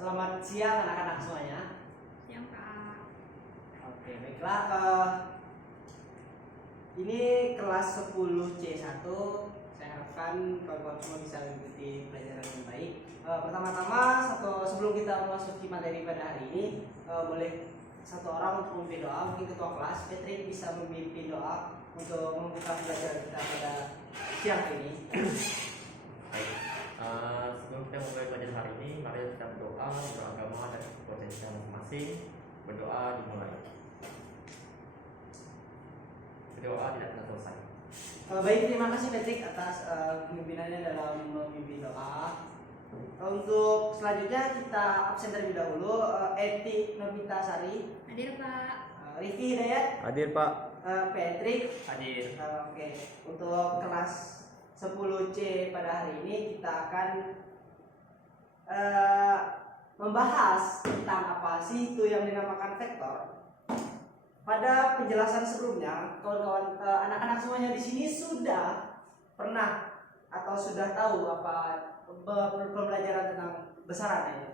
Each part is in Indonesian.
Selamat siang anak-anak semuanya. Siang Kak. Oke, baiklah. Ini kelas 10C1. Saya harapkan kawan-kawan semua bisa mengikuti pelajaran yang baik. Pertama-tama, sebelum kita memasuki materi pada hari ini, boleh satu orang untuk memimpin doa. Mungkin ketua kelas Patrick bisa memimpin doa untuk membuka pelajaran kita pada siang ini. Baik, sebelum kita mulai pelajaran hari ini, mari kita berdoa, beragama dan potensi masing-masing. Berdoa dimulai. Berdoa tidak pernah selesai. Baik, terima kasih Patrick atas pemimpinannya dalam memimpin doa. Untuk selanjutnya kita absen terlebih dahulu. Eti Novita Sari, Hadir Pak. Rifki Hidayat, Hadir Pak. Patrick. Hadir. Oke, untuk kelas 10C pada hari ini kita akan membahas tentang apa sih itu yang dinamakan vektor. Pada penjelasan sebelumnya, kawan-kawan anak-anak semuanya di sini sudah pernah atau sudah tahu apa pembelajaran tentang besaran ya.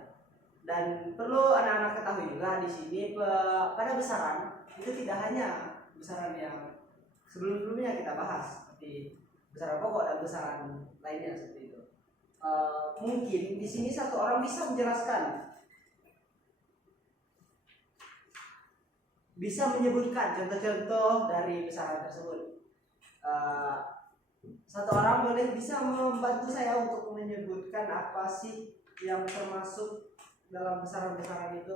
Dan perlu anak-anak ketahui juga di sini pada besaran itu tidak hanya besaran yang sebelum-sebelumnya kita bahas seperti besaran pokok dan besaran lainnya seperti itu. Mungkin di sini satu orang bisa menjelaskan, bisa menyebutkan contoh-contoh dari besaran tersebut. Satu orang boleh bisa membantu saya untuk menyebutkan apa sih yang termasuk dalam besaran-besaran itu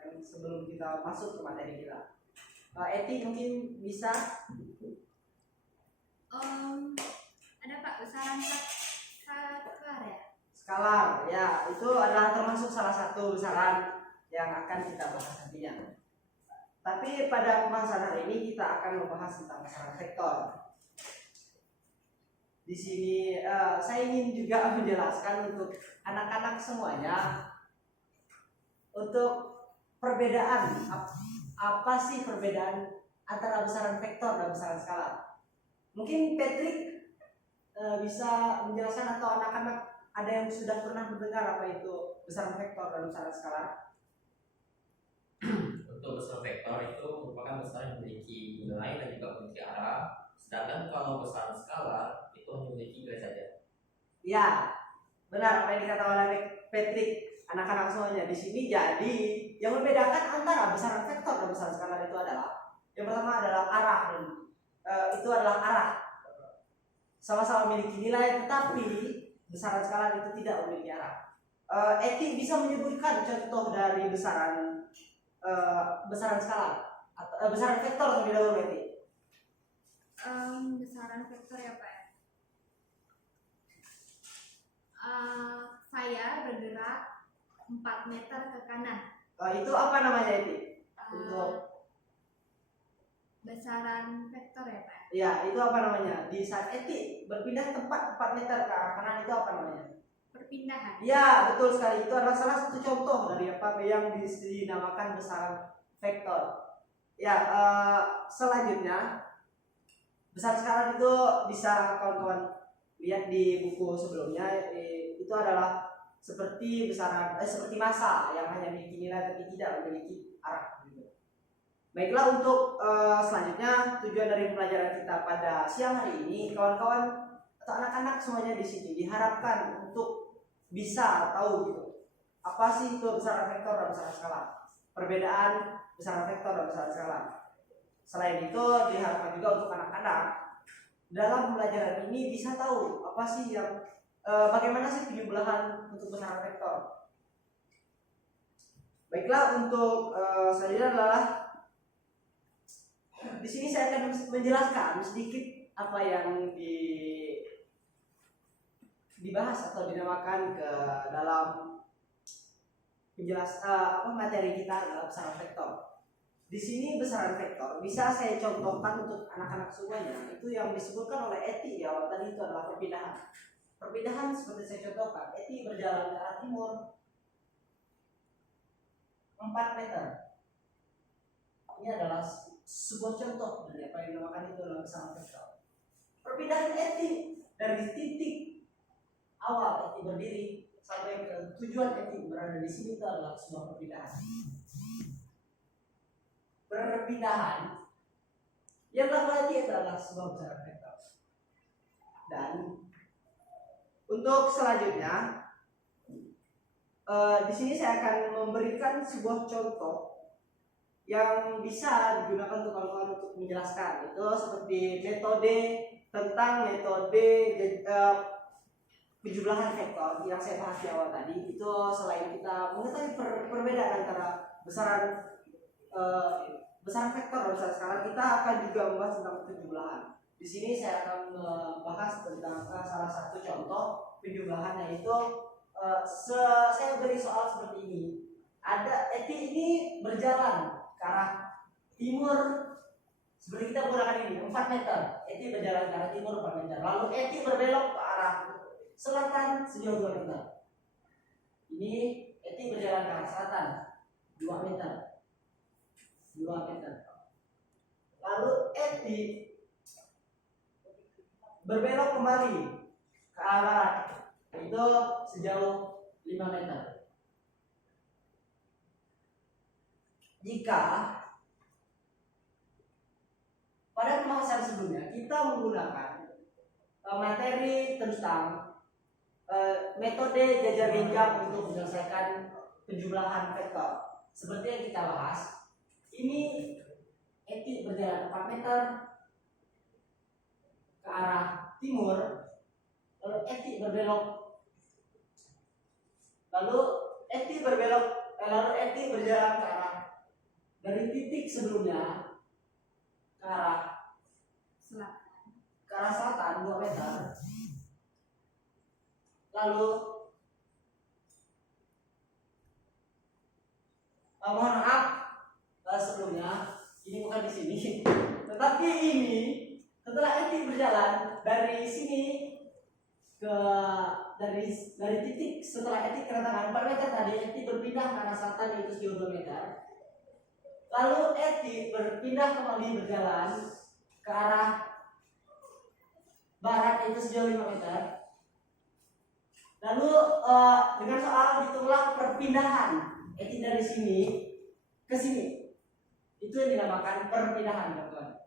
yang sebelum kita masuk ke materi kita. Eti mungkin bisa. Ada Pak besaran skalar ya? Skalar, ya itu adalah termasuk salah satu besaran yang akan kita bahas nantinya. Tapi pada pembahasan hari ini kita akan membahas tentang besaran vektor. Di sini saya ingin juga menjelaskan untuk anak-anak semuanya untuk perbedaan apa sih perbedaan antara besaran vektor dan besaran skalar. Mungkin Patrick bisa menjelaskan atau anak-anak ada yang sudah pernah mendengar apa itu besaran vektor dan besaran skalar? Untuk besaran vektor itu merupakan besaran yang memiliki nilai dan juga memiliki arah. Sedangkan kalau besaran skalar itu hanya memiliki nilai saja. Ya, benar apa yang dikatakan oleh Patrick. Anak-anak semuanya di sini. Jadi yang membedakan antara besaran vektor dan besaran skalar itu adalah yang pertama adalah arah. Itu adalah arah. Sama-sama memiliki nilai, tetapi besaran skalar itu tidak memiliki arah. Eti bisa menyebutkan contoh dari besaran skalar atau besaran vektor terlebih dahulu, Eti. Besaran vektor ya Pak. Saya bergerak 4 meter ke kanan. Itu apa namanya, Eti? Untuk besaran vektor ya Pak. ya, itu apa namanya? Di saat Eti berpindah tempat 4 meter ke arah kanan itu apa namanya? Perpindahan. Ya, betul sekali. Itu adalah salah satu contoh dari apa yang dinamakan besaran vektor. Ya, selanjutnya besaran skalar itu bisa kawan-kawan lihat di buku sebelumnya. Itu adalah seperti besaran seperti massa yang hanya memiliki nilai tapi tidak memiliki arah. Baiklah, untuk selanjutnya tujuan dari pembelajaran kita pada siang hari ini, kawan-kawan atau anak-anak semuanya di sini diharapkan untuk bisa tahu gitu apa sih itu besaran vektor dan besaran skalar, perbedaan besaran vektor dan besaran skalar. Selain itu diharapkan juga untuk anak-anak dalam pembelajaran ini bisa tahu apa sih yang bagaimana sih penjumlahan untuk besaran vektor. Baiklah, untuk selanjutnya adalah di sini saya akan menjelaskan sedikit apa yang dibahas atau dinamakan ke dalam materi kita adalah besaran vektor. Di sini besaran vektor bisa saya contohkan untuk anak-anak semuanya. Itu yang disebutkan oleh Eti di awal tadi itu adalah perpindahan. Perpindahan seperti saya contohkan, Eti berjalan ke arah timur 4 meter. Ini adalah sebuah contoh dari apa yang dinamakan itu adalah besaran vektor. Perpindahan Eti dari titik awal Eti berdiri sampai ke tujuan etik berada di sini itu adalah sebuah perpindahan. Perpindahan yang terjadi adalah sebuah besaran vektor. Dan untuk selanjutnya, di sini saya akan memberikan sebuah contoh yang bisa digunakan untuk kawan-kawan untuk menjelaskan. Itu seperti metode penjumlahan vektor yang saya bahas di awal tadi. Itu selain kita mengetahui perbedaan antara besaran vektor dan besaran skalar, kita akan juga membahas tentang penjumlahan. Di sini saya akan membahas tentang salah satu contoh penjumlahan, yaitu saya beri soal seperti ini. Ada etik ini berjalan ke arah timur, seperti kita menggunakan ini 4 meter. Etik berjalan ke arah timur 4 meter. Lalu etik berbelok ke arah selatan sejauh 2 meter. Ini etik berjalan ke arah selatan 2 meter. 2 meter. Lalu etik berbelok kembali ke arah barat, itu sejauh 5 meter. Jika pada pembahasan sebelumnya kita menggunakan materi tentang metode jajar genjang untuk menyelesaikan penjumlahan vektor, seperti yang kita bahas, ini etik berjalan 4 meter ke arah timur, lalu etik berbelok, lalu etik berjalan ke arah dari titik sebelumnya ke arah selatan 2 meter. Lalu mohon maaf sebelumnya ini bukan di sini, tetapi ini setelah etik berjalan dari sini ke dari titik setelah etik kedatangan 4 meter tadi, etik berpindah ke arah selatan yaitu sejauh 2 meter. Lalu etik berpindah kembali berjalan ke arah barat yaitu sejauh 5 meter. Lalu dengan soal hitunglah perpindahan etik dari sini ke sini. Itu yang dinamakan perpindahan, teman-teman.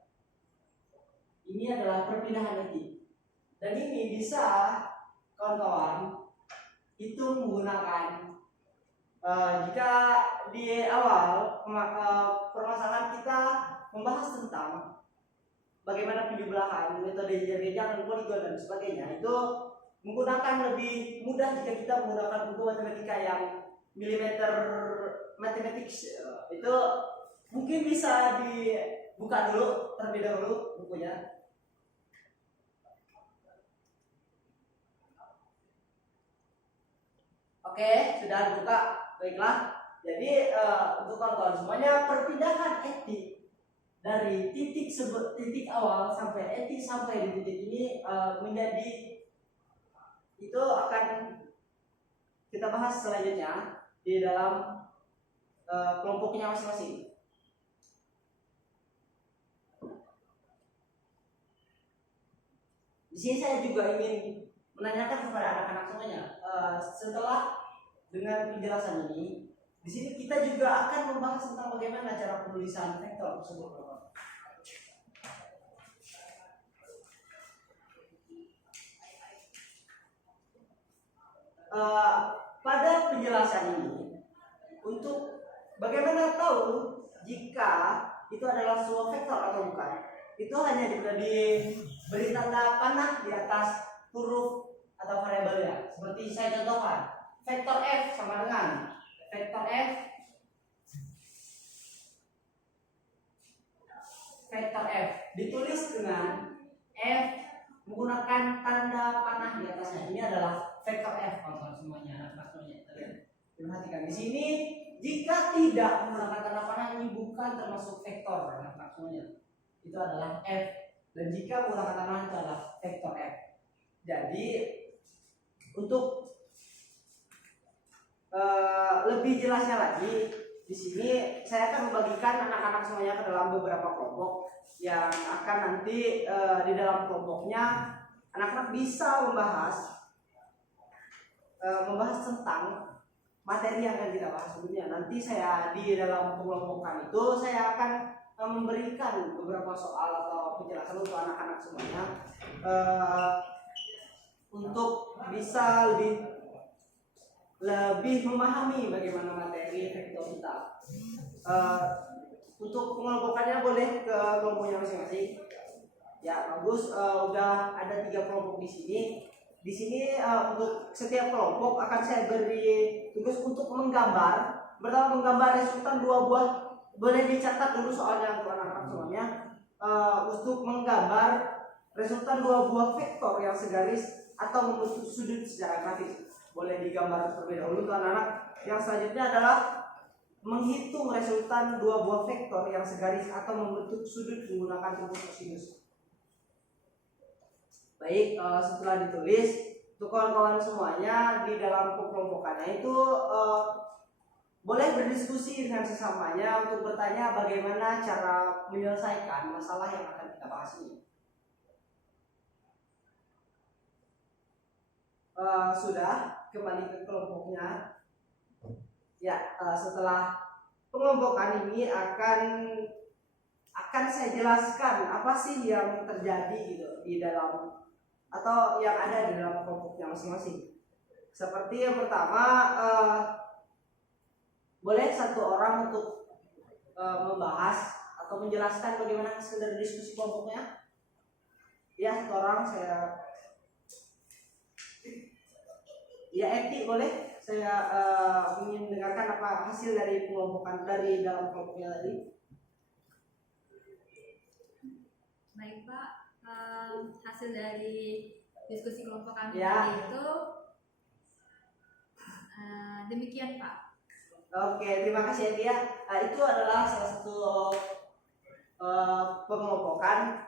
Ini adalah perpindahan etik. Dan ini bisa kawan-kawan hitung menggunakan jika di awal permasalahan kita membahas tentang bagaimana penjumlahan, metode jajar genjang dan poligon dan sebagainya, itu menggunakan lebih mudah jika kita menggunakan buku matematika yang milimeter mathematics. Itu mungkin bisa dibuka dulu terlebih dahulu bukunya. Oke, sudah dibuka. Baiklah. Jadi untuk kawan-kawan semuanya, perpindahan etik dari titik awal sampai etik sampai di titik ini menjadi itu akan kita bahas selanjutnya di dalam kelompoknya masing-masing. Di sini saya juga ingin menanyakan kepada anak-anak semuanya, setelah dengan penjelasan ini, di sini kita juga akan membahas tentang bagaimana cara penulisan vektor tersebut. Pada penjelasan ini, untuk bagaimana tahu jika itu adalah sebuah vektor atau bukan, itu hanya diberi tanda panah di atas huruf atau variabelnya. Seperti saya contohkan, vektor f sama dengan vektor f ditulis dengan f menggunakan tanda panah di atasnya. Ini adalah vektor f, kawan-kawan semuanya, anak-anak semuanya. Perhatikan di sini, jika tidak menggunakan tanda panah ini bukan termasuk vektor, anak-anak semuanya. Itu adalah f, dan jika menggunakan tanda panah itu adalah vektor f. Jadi untuk lebih jelasnya lagi, di sini saya akan membagikan anak-anak semuanya ke dalam beberapa kelompok yang akan nanti di dalam kelompoknya anak-anak bisa membahas membahas tentang materi yang akan kita bahas sebelumnya. Nanti saya di dalam pengelompokan itu saya akan memberikan beberapa soal atau penjelasan untuk anak-anak semuanya untuk bisa lebih memahami bagaimana materi vektor kita. Untuk pengelompokannya boleh ke kelompoknya masing-masing. Ya bagus, udah ada 3 kelompok di sini. Di sini untuk setiap kelompok akan saya beri tugas untuk menggambar. Pertama menggambar resultan 2 buah. Boleh dicatat dulu soalnya untuk anak-anak semuanya. Untuk menggambar resultan 2 buah vektor yang segaris atau membentuk sudut secara grafis. Boleh digambar terlebih dahulu untuk anak-anak. Yang selanjutnya adalah menghitung resultan 2 buah vektor yang segaris atau membentuk sudut menggunakan rumus kosinus. Baik, setelah ditulis, untuk kawan-kawan semuanya di dalam kekelompokannya itu boleh berdiskusi dengan sesamanya untuk bertanya bagaimana cara menyelesaikan masalah yang akan kita bahas ini. Sudah, kembali ke kelompoknya. Ya, setelah pengelompokan ini akan saya jelaskan apa sih yang terjadi gitu di dalam atau yang ada di dalam kelompoknya masing-masing. Seperti yang pertama, boleh satu orang untuk membahas atau menjelaskan bagaimana hasil dari diskusi kelompoknya. Ya, satu orang saya. Ya, Eti boleh. Saya ingin mendengarkan apa hasil dari pengelompokan dari dalam kelompoknya tadi. Baik Pak, hasil dari diskusi kelompok kami Ya. tadi itu demikian Pak. Oke, terima kasih Eti ya. Itu adalah salah satu pengelompokan.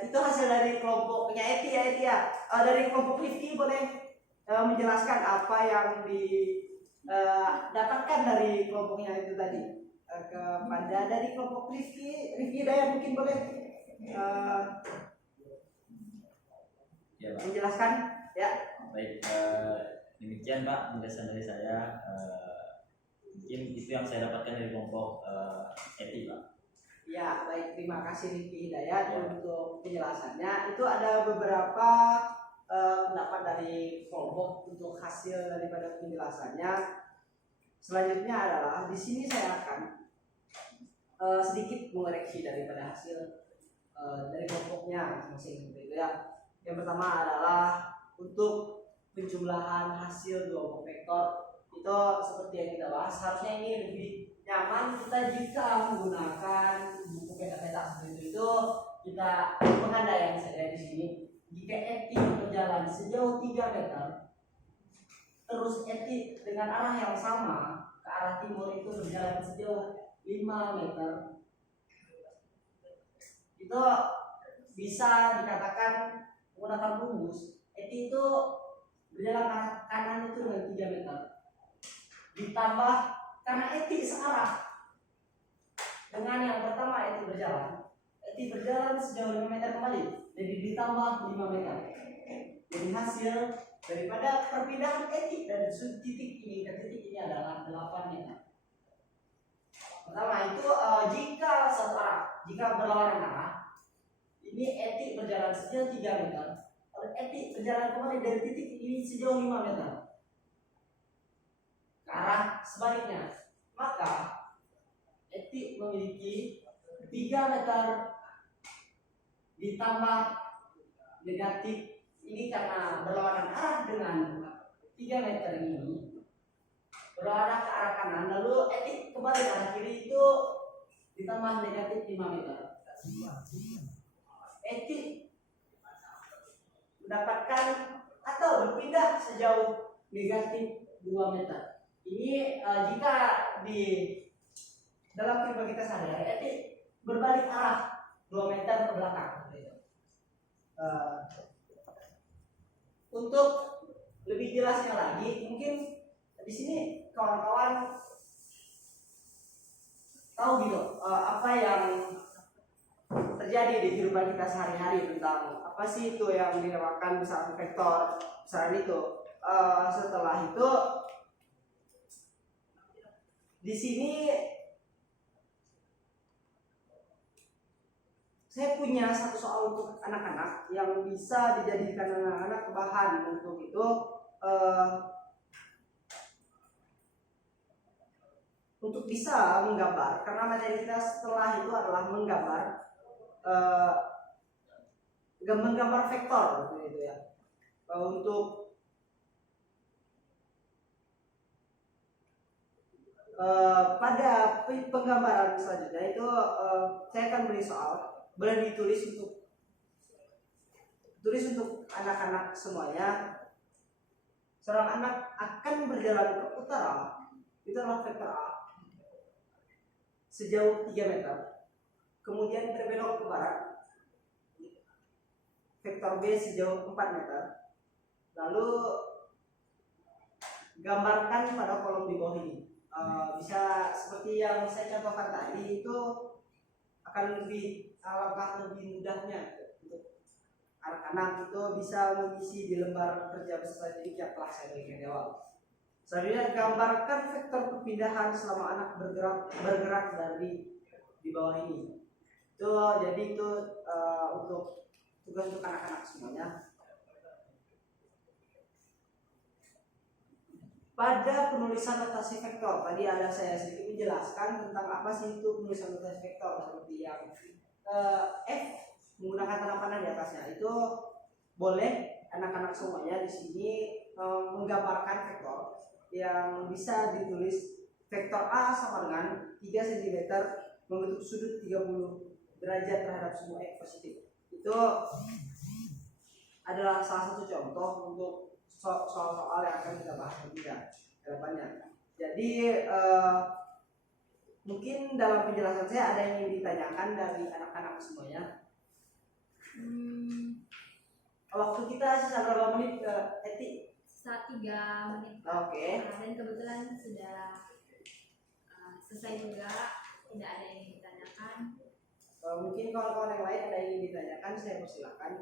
Itu hasil dari kelompoknya Eti ya Eti ya. Dari kelompok Rifki boleh menjelaskan apa yang didapatkan dari kelompoknya itu tadi. Kepada dari kelompok Rifki Daya mungkin boleh Ya, Pak. menjelaskan ya. Baik, demikian Pak penjelasan dari saya. Mungkin itu yang saya dapatkan dari kelompok ETI Pak. Ya, baik, terima kasih Rifki Hidayat Ya. untuk penjelasannya. Itu ada beberapa pendapat dari kelompok untuk hasil daripada penjelasannya. Selanjutnya adalah di sini saya akan sedikit mengoreksi daripada hasil dari kelompoknya masing-masing gitu ya. Yang pertama adalah untuk penjumlahan hasil 2 kelompok vektor itu seperti yang kita bahas, harusnya ini lebih nyaman kita jika menggunakan buku peta-peta seperti itu. Kita mengandaikan saja di sini jika Eti berjalan sejauh 3 meter, terus Eti dengan arah yang sama ke arah timur itu berjalan sejauh 5 meter, itu bisa dikatakan menggunakan rumus Eti itu berjalan ke arah kanan itu dengan 3 meter, ditambah karena Eti searah dengan yang pertama Eti berjalan sejauh 5 meter kembali, jadi ditambah 5 meter. Jadi hasil daripada perpindahan Eti dari titik ini ke titik ini adalah 8 meter. Pertama itu jika satu arah, jika berlawanan arah, ini Eti berjalan sejauh 3 meter, lalu Eti berjalan kembali dari titik ini sejauh 5 meter ke arah sebaliknya, maka Eti memiliki 3 meter ditambah negatif ini karena berlawanan arah dengan 3 meter ini berarah ke arah kanan, lalu Eti kembali ke arah kiri itu ditambah negatif 5 meter. Eti mendapatkan atau berpindah sejauh negatif 2 meter. Ini jika di dalam firman kita sadar, Eti berbalik arah 2 meter ke belakang. Untuk lebih jelasnya lagi, mungkin di sini kawan-kawan tahu gitu apa yang terjadi di kehidupan kita sehari-hari tentang apa sih itu yang dinamakan besaran vektor, besaran itu. setelah itu di sini saya punya satu soal untuk anak-anak yang bisa dijadikan anak-anak bahan untuk itu, untuk bisa menggambar, karena materi kita setelah itu adalah menggambar, menggambar vektor gitu ya. Untuk pada penggambaran selanjutnya itu saya akan beri soal, boleh ditulis untuk anak-anak semuanya. Seorang anak akan berjalan ke utara, itu adalah vektor A, sejauh 3 meter. Kemudian berbelok ke barat, vektor B sejauh 4 meter. Lalu gambarkan pada kolom di bawah ini. Bisa seperti yang saya contohkan tadi, itu akan alangkah lebih mudahnya untuk anak-anak itu bisa mengisi di lembar kerja beserta didik yang telah saya berikan di awal. Selanjutnya, gambarkan vektor perpindahan selama anak bergerak dari di bawah ini. Jadi itu untuk tugas untuk anak-anak semuanya. Pada penulisan notasi vektor, tadi ada saya sedikit menjelaskan tentang apa sih itu penulisan notasi vektor, seperti yang F menggunakan tanda panah di atasnya. Itu boleh anak-anak semuanya di sini menggambarkan vektor yang bisa ditulis vektor A sama dengan 3 cm membentuk sudut 30 derajat terhadap semua X positif. Itu adalah salah satu contoh untuk soal-soal yang akan kita bahas juga ke depannya. Jadi mungkin dalam penjelasan saya ada yang ingin ditanyakan dari anak-anak semuanya. Waktu kita sisa berapa menit ke Eti? Sisa 3 menit. Oke. Dan kebetulan sudah selesai juga, tidak ada yang ingin ditanyakan. Mungkin kawan-kawan yang lain ada yang ingin ditanyakan, saya persilakan.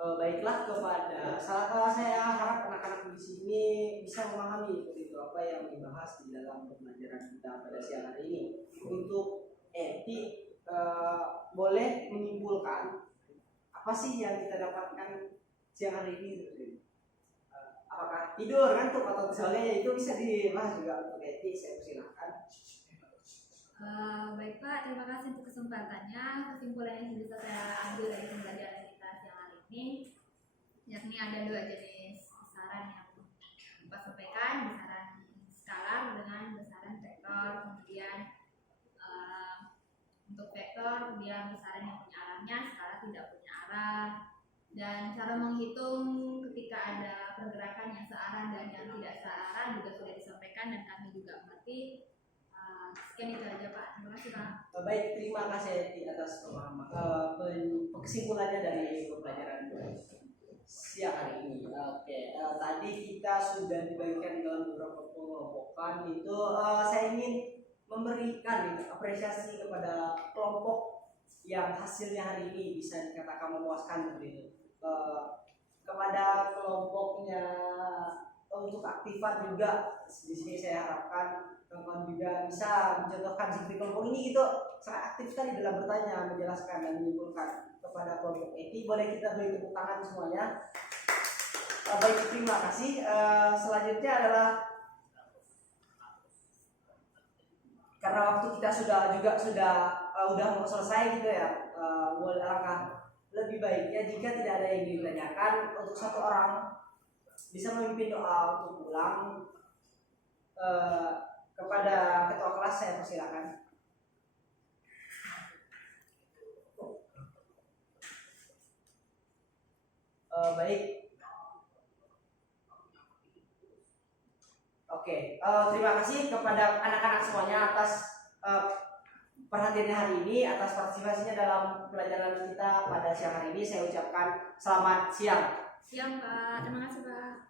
Baiklah, kepada saya harap anak-anak di sini bisa memahami begitu apa yang dibahas di dalam pembelajaran kita pada siang hari ini. Untuk Eti boleh menyimpulkan apa sih yang kita dapatkan siang hari ini? Apakah tidur, ngantuk atau sebagainya, itu bisa dibahas juga untuk Eti. Saya persilahkan. Baik Pak, terima kasih untuk kesempatannya. Kesimpulan yang bisa saya ambil dari pembelajaran kita siang hari ini, yakni ada 2 jenis besaran yang Pak sampaikan, besaran skalar dengan besaran vektor. Kemudian untuk vektor dia besaran yang punya arahnya, skalar tidak punya arah. Dan cara menghitung ketika ada pergerakan yang searah dan yang tidak searah juga sudah disampaikan dan kami juga mengerti. Sekian itu aja Pak, terima kasih Pak. Baik, terima kasih Eti atas pemahaman kesimpulannya dari pembelajaran siang hari ini. Oke, tadi kita sudah dibagikan dalam beberapa pengelompokan. Itu saya ingin memberikan apresiasi kepada kelompok yang hasilnya hari ini bisa dikatakan memuaskan begitu. Kepada kelompoknya untuk aktifan juga di sini saya harapkan teman-teman juga bisa mencontohkan seperti kelompok ini gitu, sangat aktif sekali dalam bertanya, menjelaskan dan menyimpulkan. Kepada kelompok Eti boleh kita beri tepuk tangan semuanya. Baik, terima kasih. Selanjutnya adalah karena waktu kita sudah mau selesai gitu ya, boleh alangkah lebih baiknya jika tidak ada yang ditanyakan, untuk satu orang bisa memimpin doa untuk pulang. Kepada ketua kelas saya persilakan. Baik. Oke, terima kasih kepada anak-anak semuanya atas perhatiannya hari ini, atas partisipasinya dalam pelajaran kita pada siang hari ini. Saya ucapkan selamat siang. Siang Pak, terima kasih Pak.